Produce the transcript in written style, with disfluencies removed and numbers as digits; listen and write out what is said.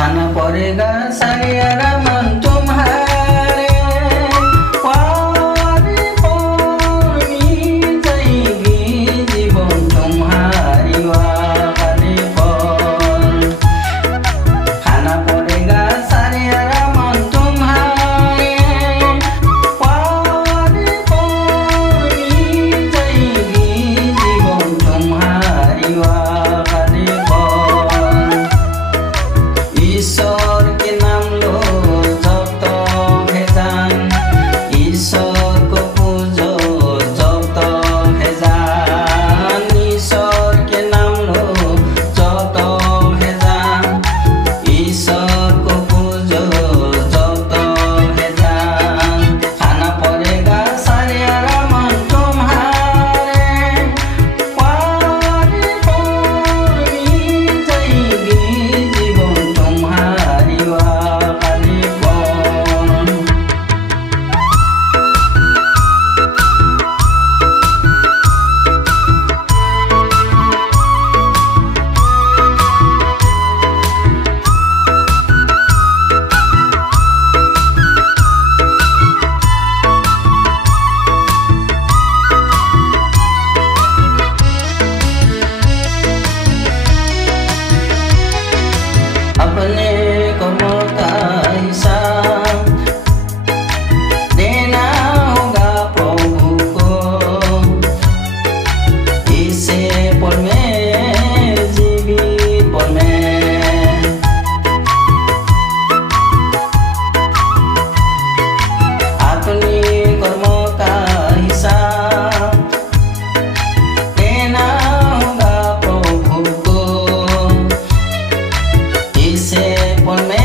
खाना पड़ेगा सारा मन तुम्हारे, वारी जाएगी जीवन तुम्हारी वारी पर। खाना पड़ेगा सारा मन तुम्हारे, वारी जाएगी जीवन तुम्हारी वारी पर। ईश्वर के नाम लो जब तो भेजान, ईश्वर को पूजो जब तो भेजान, ईश्वर के नाम लो जब तो भेजान, ईश्वर को पूजो जब तो भेजान। खाना पड़ेगा सारा मन तुम्हारे, वारी जाएगी जीवन तुम्हारी वारी पर। अपने कर्मों का हिसाब देना होगा प्रभु को, इसे पल में जीवित पल में। अपने कर्मों का हिसाब देना होगा प्रभु को, इसे पल में